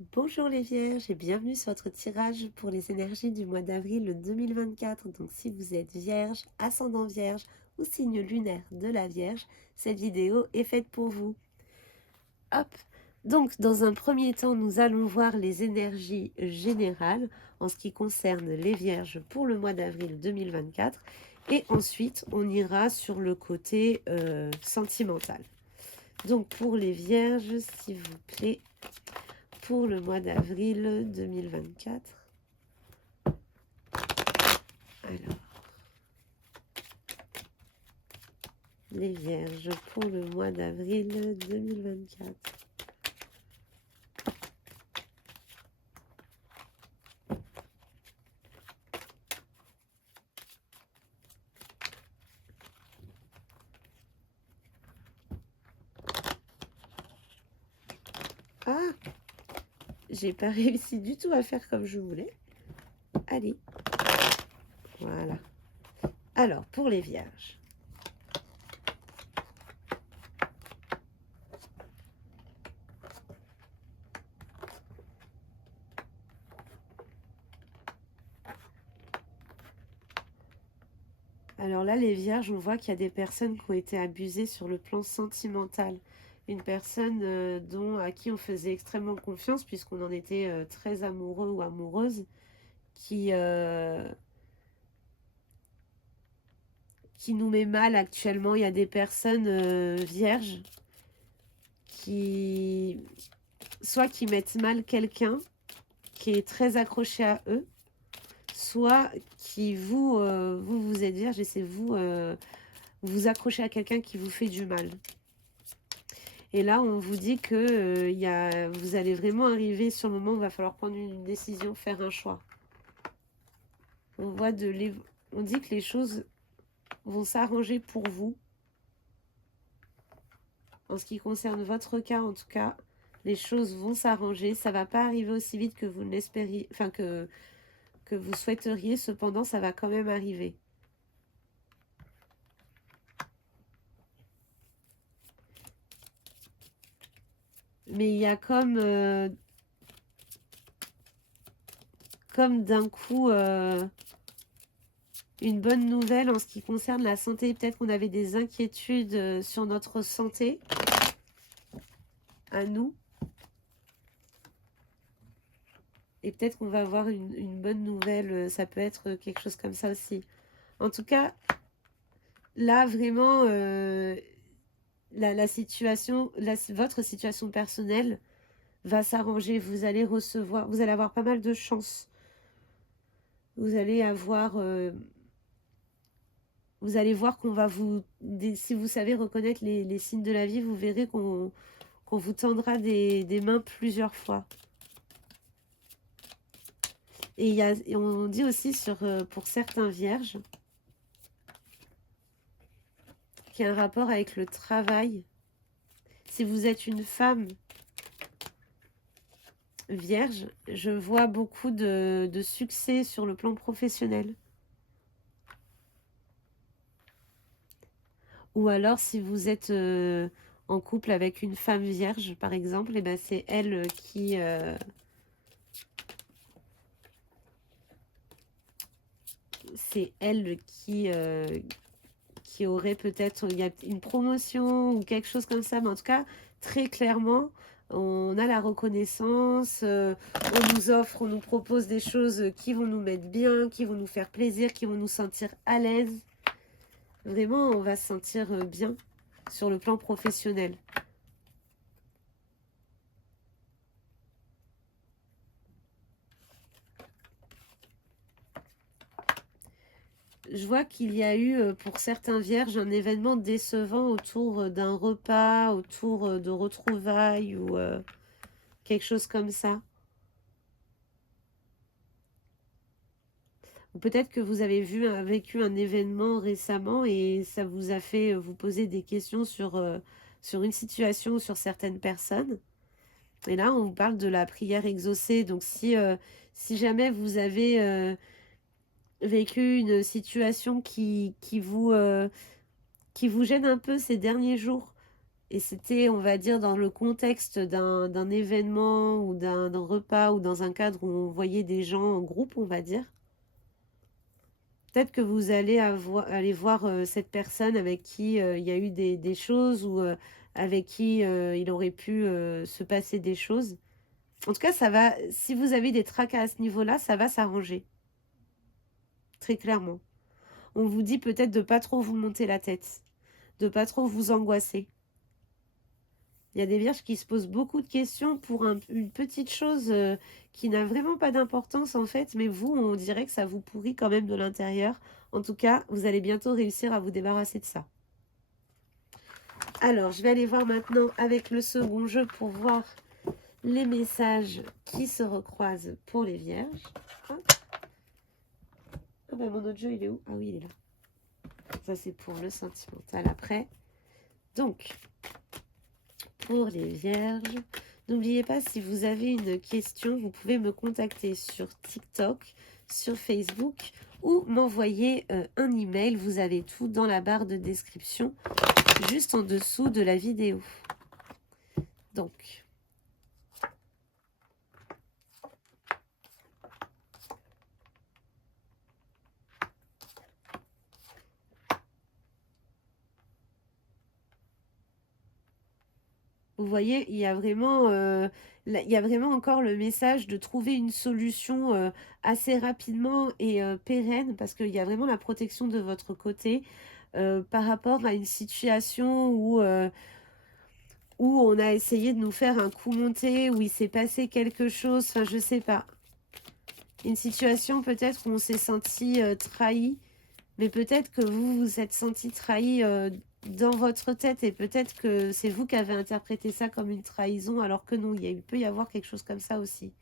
Bonjour les Vierges et bienvenue sur votre tirage pour les énergies du mois d'avril 2024. Donc si vous êtes Vierge, ascendant Vierge ou signe lunaire de la Vierge, cette vidéo est faite pour vous. Hop. Donc dans un premier temps, nous allons voir les énergies générales en ce qui concerne les Vierges pour le mois d'avril 2024. Et ensuite, on ira sur le côté sentimental. Donc pour les Vierges, s'il vous plaît, pour le mois d'avril 2024. Alors, les Vierges pour le mois d'avril 2024. Ah, j'ai pas réussi du tout à faire comme je voulais. Allez, voilà. Alors, pour les Vierges. Alors là, les Vierges, on voit qu'il y a des personnes qui ont été abusées sur le plan sentimental. Une personne à qui on faisait extrêmement confiance, puisqu'on en était très amoureux ou amoureuse, qui nous met mal actuellement. Il y a des personnes vierges soit qui mettent mal quelqu'un qui est très accroché à eux, soit qui vous êtes vierge et c'est vous accrochez à quelqu'un qui vous fait du mal. Et là, on vous dit que vous allez vraiment arriver sur le moment où il va falloir prendre une décision, faire un choix. On dit que les choses vont s'arranger pour vous. En ce qui concerne votre cas, en tout cas, les choses vont s'arranger. Ça va pas arriver aussi vite que vous ne l'espériez, enfin que vous souhaiteriez. Cependant, ça va quand même arriver. Mais il y a comme d'un coup une bonne nouvelle en ce qui concerne la santé. Peut-être qu'on avait des inquiétudes sur notre santé à nous. Et peut-être qu'on va avoir une bonne nouvelle. Ça peut être quelque chose comme ça aussi. En tout cas, là, vraiment, votre situation personnelle va s'arranger. Vous allez avoir pas mal de chance. Vous allez voir qu'on va si vous savez reconnaître les signes de la vie, vous verrez qu'on vous tendra des mains plusieurs fois. Et on dit aussi pour certains vierges qu'il y a un rapport avec le travail. Si vous êtes une femme vierge, je vois beaucoup de succès sur le plan professionnel. Ou alors, si vous êtes en couple avec une femme vierge, par exemple, et ben c'est elle qui aurait peut-être une promotion ou quelque chose comme ça. Mais en tout cas, très clairement, on a la reconnaissance, on nous propose des choses qui vont nous mettre bien, qui vont nous faire plaisir, qui vont nous sentir à l'aise. Vraiment, on va se sentir bien sur le plan professionnel. Je vois qu'il y a eu pour certains vierges un événement décevant autour d'un repas, autour de retrouvailles ou quelque chose comme ça. Ou peut-être que vous avez vécu un événement récemment et ça vous a fait vous poser des questions sur une situation ou sur certaines personnes. Et là, on vous parle de la prière exaucée. Donc, si jamais vous avez vécu une situation qui vous gêne un peu ces derniers jours, Et c'était, on va dire, dans le contexte d'un événement ou d'un repas ou dans un cadre où on voyait des gens en groupe, on va dire. Peut-être que vous allez aller voir cette personne avec qui il y a eu des choses ou avec qui il aurait pu se passer des choses. En tout cas, ça va, si vous avez des tracas à ce niveau-là, ça va s'arranger. Très clairement. On vous dit peut-être de pas trop vous monter la tête, de pas trop vous angoisser. Il y a des vierges qui se posent beaucoup de questions pour une petite chose qui n'a vraiment pas d'importance en fait, mais vous, on dirait que ça vous pourrit quand même de l'intérieur. En tout cas, vous allez bientôt réussir à vous débarrasser de ça. Alors, je vais aller voir maintenant avec le second jeu pour voir les messages qui se recroisent pour les vierges. Hop. Ah ben, mon autre jeu, il est où? Ah oui, il est là. Ça, c'est pour le sentimental après. Donc, pour les vierges, n'oubliez pas, si vous avez une question, vous pouvez me contacter sur TikTok, sur Facebook ou m'envoyer un email. Vous avez tout dans la barre de description, juste en dessous de la vidéo. Donc, vous voyez, il y a vraiment encore le message de trouver une solution assez rapidement et pérenne, parce qu'il y a vraiment la protection de votre côté par rapport à une situation où on a essayé de nous faire un coup monté, où il s'est passé quelque chose, enfin je sais pas. Une situation peut-être où on s'est senti trahi, mais peut-être que vous vous êtes senti trahi dans votre tête et peut-être que c'est vous qui avez interprété ça comme une trahison alors que non, il peut y avoir quelque chose comme ça aussi.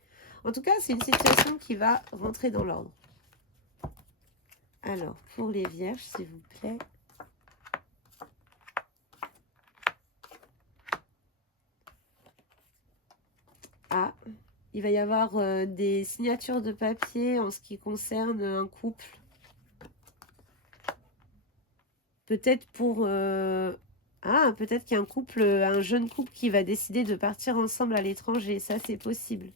En tout cas, c'est une situation qui va rentrer dans l'ordre. Alors, pour les vierges, s'il vous plaît. Ah, il va y avoir des signatures de papier en ce qui concerne un couple. Peut-être peut-être qu'il y a un jeune couple qui va décider de partir ensemble à l'étranger. Ça, c'est possible.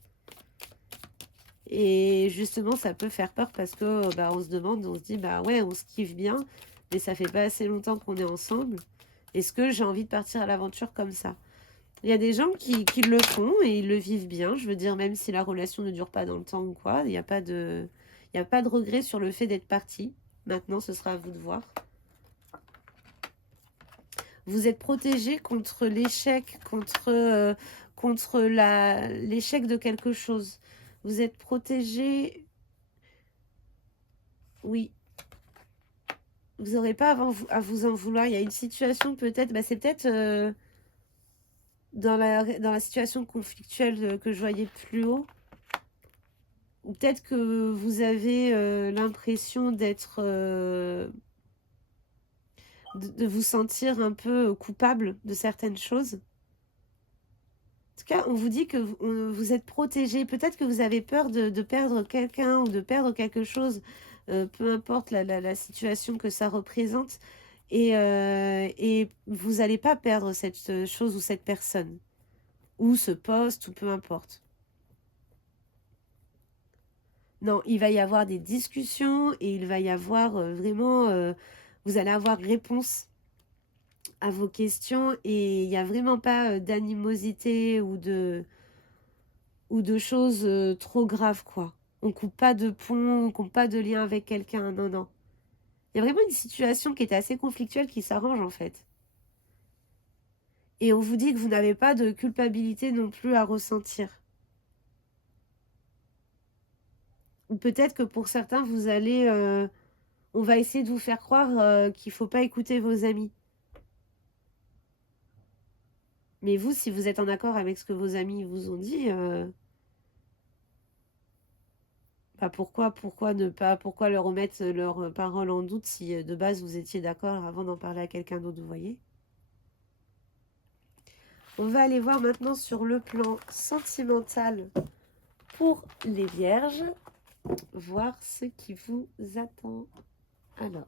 Et justement, ça peut faire peur parce que bah, on se demande, on se dit, bah ouais, on se kiffe bien, mais ça fait pas assez longtemps qu'on est ensemble. Est-ce que j'ai envie de partir à l'aventure comme ça? Il y a des gens qui le font et ils le vivent bien. Je veux dire, même si la relation ne dure pas dans le temps ou quoi, il n'y a pas de regret sur le fait d'être parti. Maintenant, ce sera à vous de voir. Vous êtes protégé contre l'échec, contre l'échec de quelque chose. Vous êtes protégé. Oui. Vous n'aurez pas à vous en vouloir. Il y a une situation peut-être, bah, c'est peut-être dans la situation conflictuelle que je voyais plus haut. Ou peut-être que vous avez l'impression d'être... de vous sentir un peu coupable de certaines choses. En tout cas, on vous dit que vous êtes protégé. Peut-être que vous avez peur de perdre quelqu'un ou de perdre quelque chose, peu importe la situation que ça représente. Et vous n'allez pas perdre cette chose ou cette personne, ou ce poste, ou peu importe. Non, il va y avoir des discussions et il va y avoir vraiment... vous allez avoir réponse à vos questions et il n'y a vraiment pas d'animosité ou de choses trop graves, quoi. On coupe pas de pont, on coupe pas de lien avec quelqu'un, non, non. Il y a vraiment une situation qui est assez conflictuelle qui s'arrange, en fait. Et on vous dit que vous n'avez pas de culpabilité non plus à ressentir. Ou peut-être que pour certains, vous allez... on va essayer de vous faire croire qu'il ne faut pas écouter vos amis. Mais vous, si vous êtes en accord avec ce que vos amis vous ont dit... bah pourquoi ne pas, pourquoi leur remettre leurs paroles en doute si de base vous étiez d'accord avant d'en parler à quelqu'un d'autre, vous voyez? On va aller voir maintenant sur le plan sentimental pour les vierges, voir ce qui vous attend. Alors,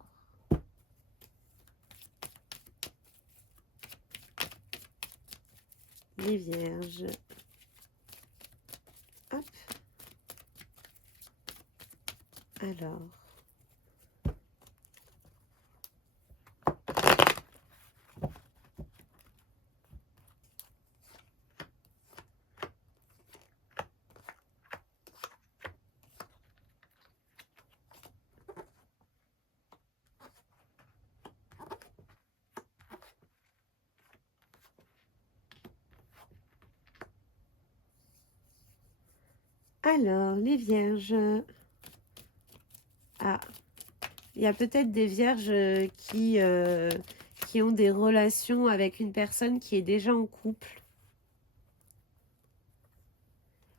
les vierges. Hop. Alors. Alors, les vierges. Ah, il y a peut-être des vierges qui ont des relations avec une personne qui est déjà en couple.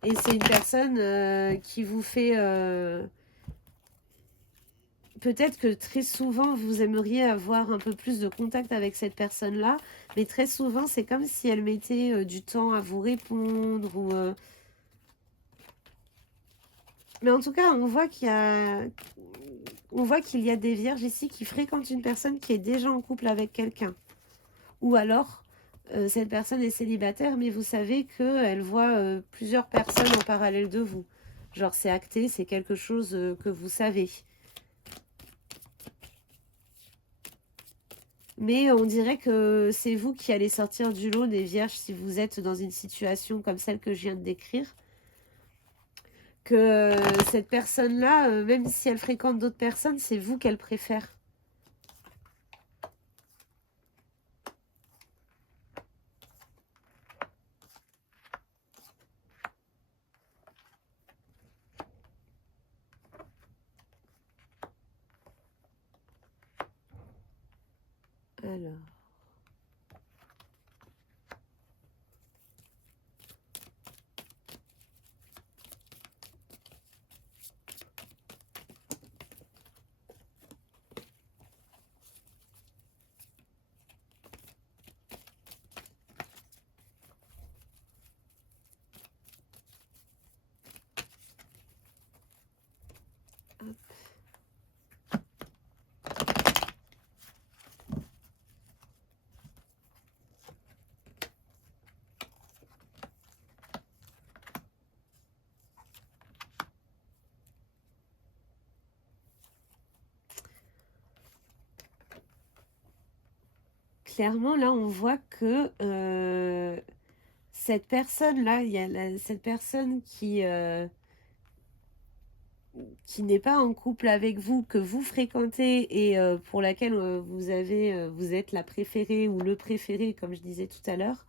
Et c'est une personne qui vous fait... peut-être que très souvent, vous aimeriez avoir un peu plus de contact avec cette personne-là, mais très souvent, c'est comme si elle mettait du temps à vous répondre. Mais en tout cas, on voit qu'il y a des vierges ici qui fréquentent une personne qui est déjà en couple avec quelqu'un. Ou alors, cette personne est célibataire, mais vous savez qu'elle voit plusieurs personnes en parallèle de vous. Genre, c'est acté, c'est quelque chose que vous savez. Mais on dirait que c'est vous qui allez sortir du lot des vierges si vous êtes dans une situation comme celle que je viens de décrire. Que cette personne-là, même si elle fréquente d'autres personnes, c'est vous qu'elle préfère. Alors... Clairement, là, on voit que cette personne-là, il y a cette personne qui n'est pas en couple avec vous, que vous fréquentez et pour laquelle vous êtes la préférée ou le préféré, comme je disais tout à l'heure.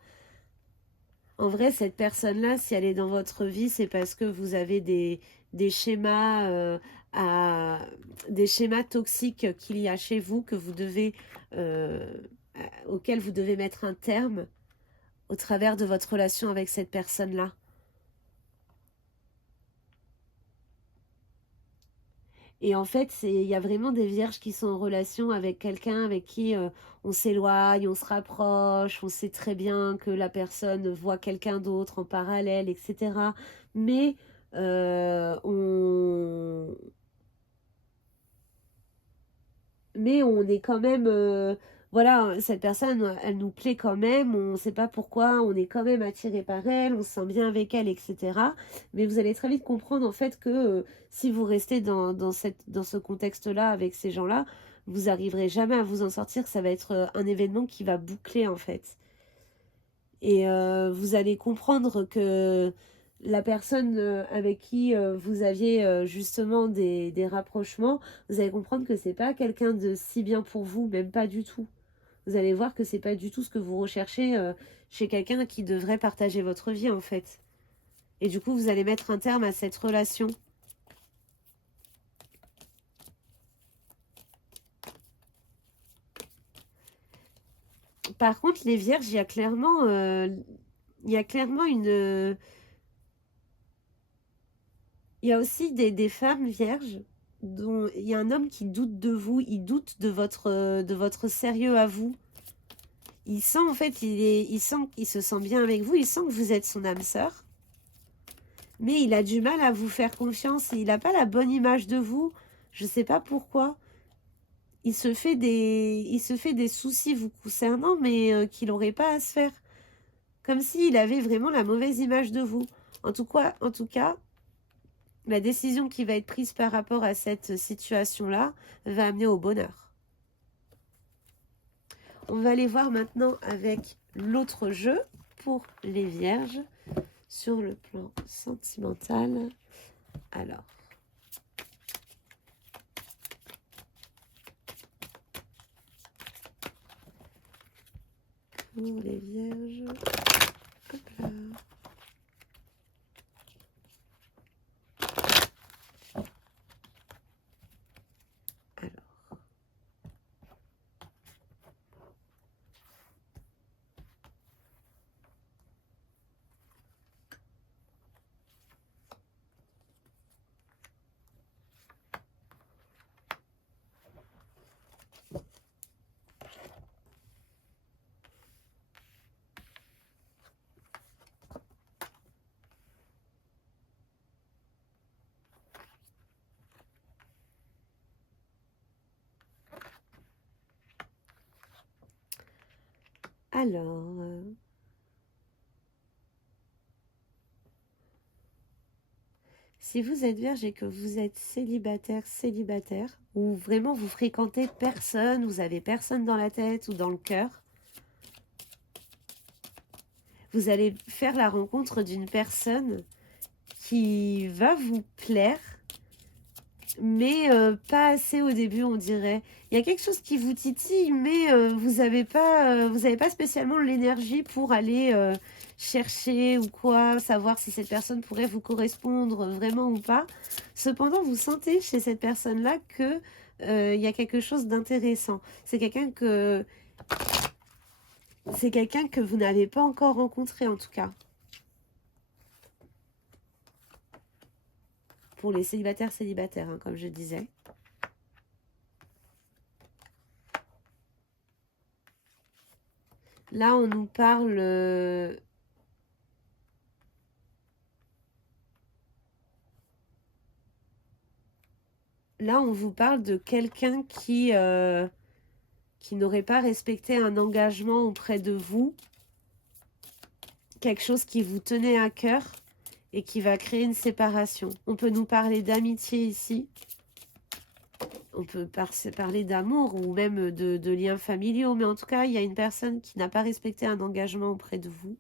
En vrai, cette personne-là, si elle est dans votre vie, c'est parce que vous avez des schémas, des schémas toxiques qu'il y a chez vous que vous devez, auxquels vous devez mettre un terme au travers de votre relation avec cette personne-là. Et en fait, il y a vraiment des vierges qui sont en relation avec quelqu'un avec qui on s'éloigne, on se rapproche, on sait très bien que la personne voit quelqu'un d'autre en parallèle, etc. Mais euh, on... on est quand même... voilà, cette personne, elle nous plaît quand même, on ne sait pas pourquoi, on est quand même attiré par elle, on se sent bien avec elle, etc. Mais vous allez très vite comprendre en fait que si vous restez dans ce contexte-là avec ces gens-là, vous arriverez jamais à vous en sortir, ça va être un événement qui va boucler en fait. Et vous allez comprendre que la personne avec qui vous aviez justement des rapprochements, vous allez comprendre que c'est pas quelqu'un de si bien pour vous, même pas du tout. Vous allez voir que c'est pas du tout ce que vous recherchez chez quelqu'un qui devrait partager votre vie en fait. Et du coup, vous allez mettre un terme à cette relation. Par contre, les vierges, il y a clairement une... il y a aussi des femmes vierges dont il y a un homme qui doute de vous, il doute de votre sérieux à vous. Il sent en fait, il sent qu'il se sent bien avec vous, il sent que vous êtes son âme sœur, mais il a du mal à vous faire confiance et il n'a pas la bonne image de vous. Je sais pas pourquoi. Il se fait des soucis vous concernant, mais qu'il n'aurait pas à se faire. Comme s'il avait vraiment la mauvaise image de vous. En tout cas, la décision qui va être prise par rapport à cette situation-là va amener au bonheur. On va aller voir maintenant avec l'autre jeu pour les vierges sur le plan sentimental. Alors, pour les vierges, hop là. Alors, si vous êtes vierge et que vous êtes célibataire, ou vraiment vous fréquentez personne, vous avez personne dans la tête ou dans le cœur, vous allez faire la rencontre d'une personne qui va vous plaire, mais pas assez au début, on dirait. Il y a quelque chose qui vous titille, mais vous n'avez pas spécialement l'énergie pour aller chercher ou quoi, savoir si cette personne pourrait vous correspondre vraiment ou pas. Cependant, vous sentez chez cette personne-là que il y a quelque chose d'intéressant. C'est quelqu'un que vous n'avez pas encore rencontré, en tout cas. Pour les célibataires, hein, comme je disais. Là, on nous parle... Là, on vous parle de quelqu'un qui n'aurait pas respecté un engagement auprès de vous. Quelque chose qui vous tenait à cœur et qui va créer une séparation. On peut nous parler d'amitié ici. On peut parler d'amour ou même de liens familiaux. Mais en tout cas, il y a une personne qui n'a pas respecté un engagement auprès de vous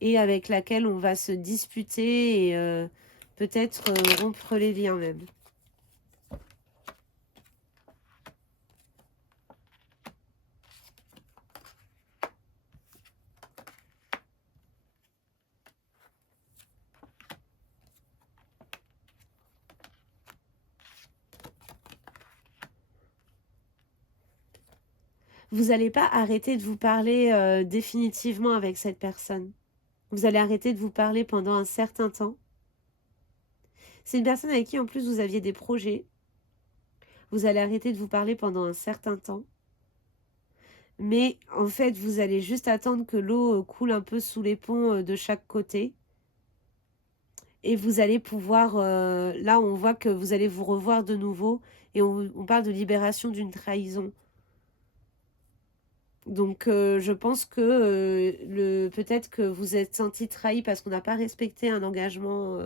et avec laquelle on va se disputer et peut-être rompre les liens même. Vous n'allez pas arrêter de vous parler définitivement avec cette personne. Vous allez arrêter de vous parler pendant un certain temps. C'est une personne avec qui en plus vous aviez des projets. Vous allez arrêter de vous parler pendant un certain temps. Mais en fait, vous allez juste attendre que l'eau coule un peu sous les ponts de chaque côté. Et vous allez pouvoir... là, on voit que vous allez vous revoir de nouveau. Et on parle de libération d'une trahison. Donc, je pense que peut-être que vous êtes senti trahi parce qu'on n'a pas respecté un engagement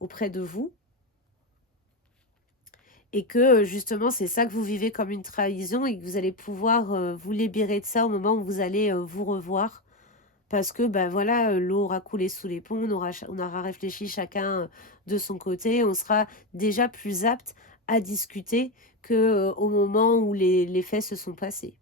auprès de vous. Et que justement, c'est ça que vous vivez comme une trahison et que vous allez pouvoir vous libérer de ça au moment où vous allez vous revoir. Parce que, ben voilà, l'eau aura coulé sous les ponts, on aura réfléchi chacun de son côté, on sera déjà plus apte à discuter qu'au moment où les faits se sont passés.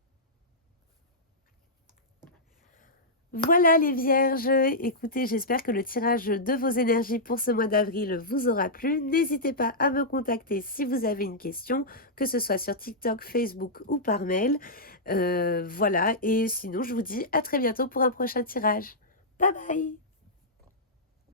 Voilà les vierges, écoutez, j'espère que le tirage de vos énergies pour ce mois d'avril vous aura plu. N'hésitez pas à me contacter si vous avez une question, que ce soit sur TikTok, Facebook ou par mail. Voilà, et sinon je vous dis à très bientôt pour un prochain tirage. Bye bye!